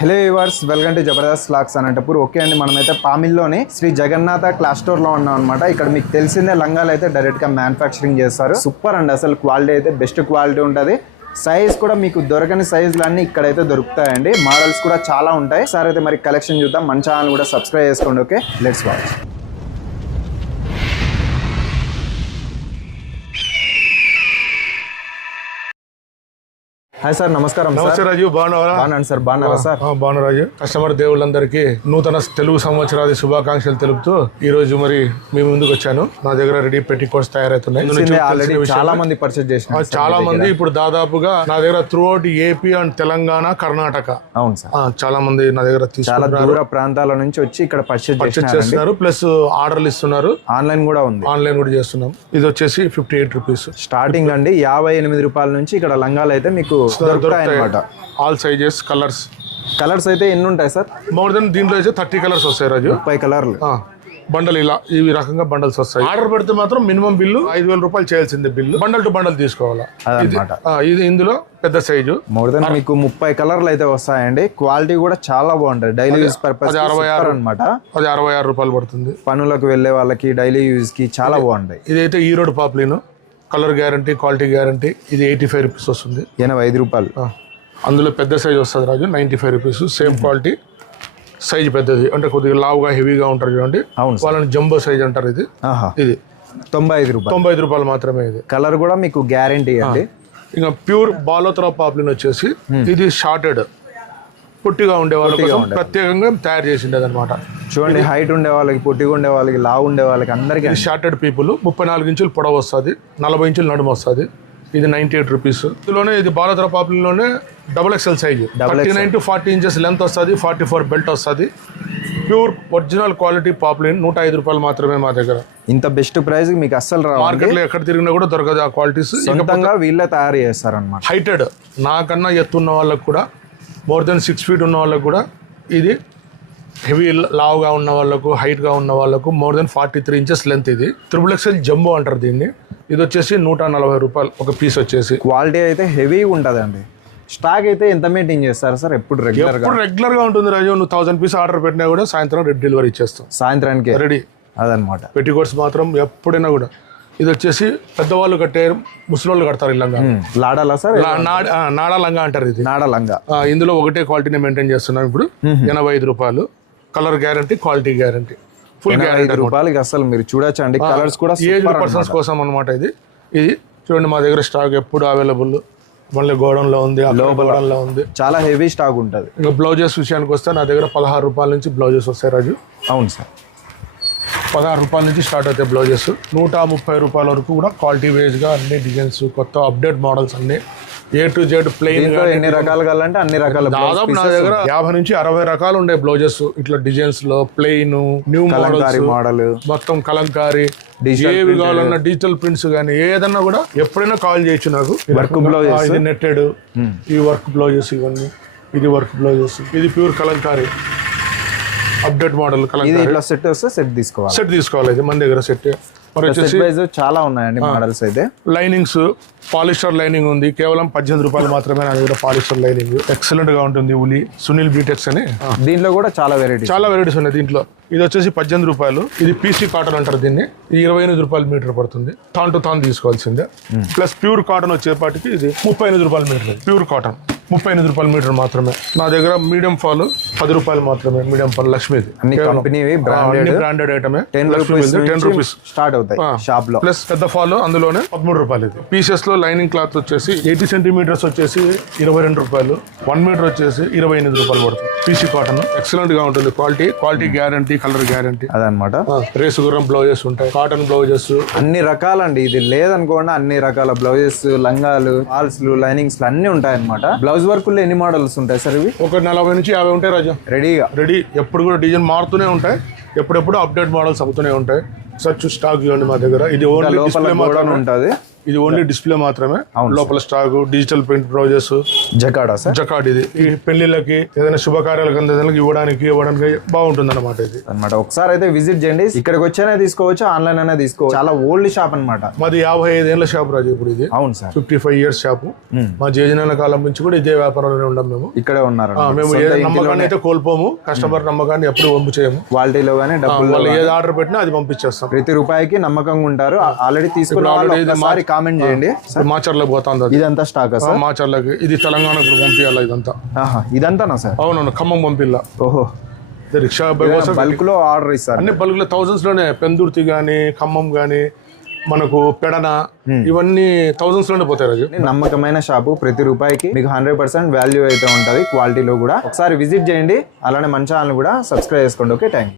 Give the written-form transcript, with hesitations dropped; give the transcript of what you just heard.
Hello viewers, welcome to Jabardasth vlogs Anantapur. Okay అండి, మనమైతే పామిల్లోనే Shri Jagannath class store లో ఉన్నాం అనమాట. ఇక్కడ మీకు తెలిసిందే లంగాలు అయితే డైరెక్ట్ గా మ్యానుఫ్యాక్చరింగ్ చేస్తారు. సూపర్ అండి, అసలు క్వాలిటీ అయితే బెస్ట్ క్వాలిటీ ఉంటుంది. సైజ్ కూడా మీకు దొరకని సైజులు అన్ని ఇక్కడైతే దొరుకుతాయండి. మోడల్స్ కూడా చాలా ఉంటాయి. సార్ అయితే మరి కలెక్షన్ చూద్దాం. మన ఛానల్ కూడా సబ్స్క్రైబ్ చేసుకోండి. Okay, let's watch. Hi sir, నమస్కారం. నమస్తే రాజు, బాగున్నారా? బాగున్నాను సార్. బాగున్నారా సార్? బాగున్నా రాజు. కస్టమర్ దేవుళ్ళందరికీ నూతన తెలుగు సంవత్సరాది శుభాకాంక్షలు తెలుపుతూ ఈ రోజు మరి మీ ముందుకు వచ్చాను. నా దగ్గర రెడీ పెట్టి కోర్స్ తయారవుతున్నాయి. చాలా మంది పర్చేజ్ చేసిన చాలా మంది ఇప్పుడు దాదాపుగా నా దగ్గర through out AP and Telangana, Karnataka. అవును సార్, చాలా మంది నా దగ్గర చాలా దూర ప్రాంతాల నుంచి వచ్చి ఇక్కడ పర్చేజ్ చేస్తున్నారు. ప్లస్ ఆర్డర్లు ఇస్తున్నారు. ఆన్లైన్ కూడా ఉంది. ఆన్లైన్ కూడా చేస్తున్నాం. ఇది వచ్చేసి 58 రూపీస్ స్టార్టింగ్ అండి. 58 రూపాయల నుంచి ఇక్కడ లంగాలు అయితే మీకు ఆల్ సైజెస్, కలర్స్ అయితే ఎన్ని ఉంటాయి సార్? మోర్ దెన్ దీంట్లో అయితే 30 కలర్స్ వస్తాయి రాజు. 30 కలర్లు బండల్ ఇలా ఈ రకంగా బండల్స్ వస్తాయి. ఆర్డర్ పెడితే మాత్రం మినిమం బిల్లు 5,000 రూపాయలు చేయాల్సిందే. బిల్లు బండల్ టు బండల్ తీసుకోవాలా. ఇది ఇందులో పెద్ద సైజు. మోర్ దెన్ మీకు 30 కలర్లు అయితే వస్తాయండి. క్వాలిటీ కూడా చాలా బాగుంటుంది. డైలీ యూజ్ పర్పస్ అనమాట. అది 66 రూపాయలు పడుతుంది. పనులకు వెళ్లే వాళ్ళకి డైలీ యూజ్ కి చాలా బాగుంటాయి. ఇదైతే ఈ road poplin, colour guarantee, quality guarantee. ఇది 85 రూపీస్ వస్తుంది. 85 రూపాయలు. అందులో పెద్ద సైజ్ వస్తుంది రాజు, 95 రూపీస్. సేమ్ క్వాలిటీ, సైజ్ పెద్దది, అంటే కొద్దిగా లావుగా హెవీగా ఉంటారు చూడండి, వాళ్ళని జంబో సైజ్ అంటారు. ఇది 95 రూపాయలు. 95 రూపాయలు మాత్రమే. ఇది కలర్ కూడా మీకు గ్యారంటీ అండి. ఇంకా ప్యూర్ బాలోత్రా పాప్లిన్ వచ్చేసి ఇది షార్టెడ్, పొట్టిగా ఉండే వాళ్ళ కోసం ప్రత్యేకంగా తయారు చేసిండేది అనమాట. చూడండి, హైట్ ఉండే వాళ్ళకి, పొట్టిగా ఉండే వాళ్ళకి, లావు ఉండే వాళ్ళకి అందరికీ. షార్టెడ్ పీపుల్ 34 ఇంచులు పొడవు వస్తుంది, 40 ఇంచులు నడుము వస్తుంది. ఇది 98 రూపీస్. ఇందులోనే ఇది బాలోత్రా పాప్లిన్లోనే XXL size, 39 to 40 inches length వస్తుంది, 44 బెల్ట్ వస్తుంది. ప్యూర్ ఒరిజినల్ క్వాలిటీ పాప్లిన్ 105 రూపాయలు మాత్రమే మా దగ్గర. ఇంత బెస్ట్ ప్రైస్ మీకు అస్సలు రావు. మార్కెట్ లో ఎక్కడ తిరిగినా కూడా దొరకదు ఆ క్వాలిటీస్. సొంతంగా వీళ్ళే తయారు చేస్తారన్నమాట. హైటెడ్, నాకన్నా ఎత్తున్న వాళ్ళకు కూడా, మోర్ దెన్ 6 feet ఉన్న వాళ్ళకు కూడా, ఇది హెవీ లావుగా ఉన్న వాళ్ళకు, హైట్గా ఉన్న వాళ్ళకు మోర్ దెన్ 43 ఇంచెస్ లెంత్. ఇది XXL జంబో అంటారు దీన్ని. ఇది వచ్చేసి 140 రూపాయలు ఒక పీస్ వచ్చేసి. క్వాలిటీ అయితే హెవీ ఉంటుందండి. స్టాక్ అయితే ఎంత మెయింటైన్ చేస్తారు సార్? ఎప్పుడు రెగ్యులర్ గా ఉంటుంది రాజు. నువ్వు 1000 పీస్ ఆర్డర్ పెట్టినా కూడా సాయంత్రం డెలివరీ ఇచ్చేస్తాం. సాయంత్రానికి రెడీ. అదనమాట. పెట్టికోట్స్ మాత్రం ఎప్పుడైనా కూడా. ఇది వచ్చేసి పెద్దవాళ్ళు కట్టే, ముసలోళ్ళు కడతారు ఈ లంగా. లాడాలా సార్? నాడా లంగా అంటారు. ఇది నాడా లంగా. ఇందులో ఒకటే క్వాలిటీని మెయింటైన్ చేస్తున్నాం ఇప్పుడు. 85 రూపాయలు. Colour guarantee, quality guarantee, full guarantee. రూపాయలకి అసలు మీరు చూడొచ్చు అండి. కలర్స్ కూడా ఏజ్ పర్సన్స్ కోసం అనమాట. ఇది చూడండి, మా దగ్గర స్టాక్ ఎప్పుడు అవైలబుల్. మళ్ళీ గోడౌన్ లో ఉంది, గోడౌన్ లో ఉంది. చాలా హెవీ స్టాక్ ఉంటుంది. ఇంకా బ్లౌజెస్ విషయానికి వస్తే నా దగ్గర 16 రూపాయల నుంచి బ్లౌజెస్ వస్తాయి రాజు. అవును సార్, 16 రూపాయల నుంచి స్టార్ట్ అవుతాయి బ్లౌజెస్. 130 రూపాయల వరకు కూడా క్వాలిటీ వైజ్ గా అన్ని డిజైన్స్, కొత్త అప్డేట్ మోడల్స్ అన్ని A to Z ప్లెయిన్. ఎన్ని రకాలు కావాలంటే అన్ని రకాల. దాదాపు నా దగ్గర 50 నుంచి 60 రకాలు ఉండే బ్లౌజెస్. ఇట్లా డిజైన్స్ లో ప్లెయిన్, న్యూ మోడల్, మొత్తం కలంకారీ, ఏవి కావాలన్నా డిజిటల్ ప్రింట్స్ కానీ ఏదన్నా కూడా ఎప్పుడైనా కాల్ చేయొచ్చు నాకు. వర్క్ బ్లౌజెస్, ఇది నెట్టెడ్, ఈ వర్క్ బ్లౌజెస్ ఇవన్నీ. ఇది వర్క్ బ్లౌజెస్. ఇది pure Kalamkari update model Kalamkari. Set వస్తే సెట్ తీసుకోవాలి. ఇది మన దగ్గర సెట్. చాలా ఉన్నాయండి మోడల్స్ అయితే. లైనింగ్స్, పాలిస్టర్ లైనింగ్ ఉంది, కేవలం 18 రూపాయలు మాత్రమే నా దగ్గర. పాలిస్టర్ లైనింగ్ ఎక్సలెంట్ గా ఉంటుంది. ఉలి సునీల్ బ్యూటెక్స్ అని. దీంట్లో కూడా చాలా వెరైటీస్ ఉన్నాయి దీంట్లో. ఇది వచ్చేసి 18 రూపాయలు. ఇది పీసీ కాటన్ అంటారు దీన్ని. 28 రూపాయలు మీటర్ పడుతుంది. తాన్ టు తాన్ తీసుకోవాల్సిందే. ప్లస్ ప్యూర్ కాటన్ వచ్చేపాటికి ఇది 38 రూపాయలు మీటర్. ప్యూర్ కాటన్ 38 రూపాయలు మీటర్ మాత్రమే. నా దగ్గర మీడియం ఫాల్ 10 రూపాయలు మాత్రమే. మీడియం ఫాల్ లక్ష్మీది. బ్రాండెడ్ ఐటమే. 10 రూపీస్ స్టార్ట్ అవుతాయి షాప్ లో. ప్లస్ పెద్ద ఫాల్ అందులోనే 13 రూపాయలు. ఇది పీసెస్ లో లైనింగ్ క్లాత్ వచ్చేసి 80 సెంటీమీటర్స్ వచ్చేసి 22 రూపాయలు. 1 మీటర్ వచ్చేసి 28 రూపాయలు పడుతుంది. పీసీ కాటన్ ఎక్సలెంట్ గా ఉంటుంది. Quality guarantee, colour guarantee. అదనమాట. రేసు గుర్రం బ్లౌజెస్ ఉంటాయి, కాటన్ బ్లౌజెస్ అన్ని రకాలండి. ఇది లేదనుకోండి, అన్ని రకాల బ్లౌజెస్, లంగాలు, ఫాల్స్, లైనింగ్స్ అన్ని ఉంటాయి అనమాట. బ్లౌజ్ వర్క్ లో ఎన్ని మోడల్స్ ఉంటాయి సార్? ఇవి ఒక 40 నుంచి 50 ఉంటాయి రాజా. రెడీ. ఎప్పుడు కూడా డిజైన్ మారుతూనే ఉంటాయి. ఎప్పుడెప్పుడు అప్డేట్ మోడల్స్ అవుతూనే ఉంటాయి. సచ్ స్టాక్ ఇవ్వండి మా దగ్గర. ఇది ఓన్లీ డిస్ప్లే మాత్రమే ఉంటుంది. ఇది ఓన్లీ డిస్ప్లే మాత్రమే. లోపల స్టాక్, డిజిటల్ ప్రింట్ బ్రౌజర్స్, జకాడా సార్ జకాడ్. ఇది ఈ పెళ్లిళ్ళకి ఏదైనా శుభకార్యాలకు అందరికి ఇవ్వడానికి బాగుంటుంది అనమాట. ఇది అన్నమాట. ఒకసారి అయితే విజిట్ చేయండి. ఇక్కడికి వచ్చేనే తీసుకోవచ్చు, ఆన్లైన్ అయినా తీసుకోవచ్చు. చాలా ఓల్డ్ షాప్ అన్నమాట. మాది 55 ఏళ్ల షాప్ రాజు ఇప్పుడు ఇది. అవును సార్. 55 years shop. మా జేజనాల కాలం నుంచి కూడా ఇదే వ్యాపారంలోనే ఉండం మేము. ఇక్కడే ఉన్నారు. మేము ఏ నమ్మకాన్ని అయితే కోల్పోము. కస్టమర్ నమ్మకాన్ని ఎప్పుడు వంపు చేయము. క్వాలిటీలో గానీ డబ్బులు వాళ్ళు ఏది ఆర్డర్ పెట్టినా అది పంపించేస్తాం. ప్రతి రూపాయికి నమ్మకంగా ఉంటారు. ఆల్రెడీ తీసుకున్న వాళ్ళు ఒకసారి కామెంట్ చేయండి. మాచర్లకు పోతాంది అది. ఇదంతా స్టాక్ సార్. మాచర్లకి ఇది తెలంగాణకు పంపించాలి ఇదంతా. ఇదంతానా సార్? అవునవును, ఖమ్మం పంపిల్లా. ఓహో, రిక్షా బల్క్ లో ఆర్డర్ ఇస్తారు. అన్ని బల్క్ లో థౌజండ్స్ లోనే. పెందుర్తి గానీ, ఖమ్మం గానీ, మనకు పెడన, ఇవన్నీ థౌజండ్స్ లోనే పోతాయి రాజు. నమ్మకమైన షాపు. ప్రతి రూపాయికి మీకు 100% వాల్యూ అయితే ఉంటది. క్వాలిటీలో కూడా ఒకసారి విజిట్ చేయండి. అలానే మన ఛానల్ కూడా సబ్స్క్రైబ్ చేసుకోండి. Okay, thank you.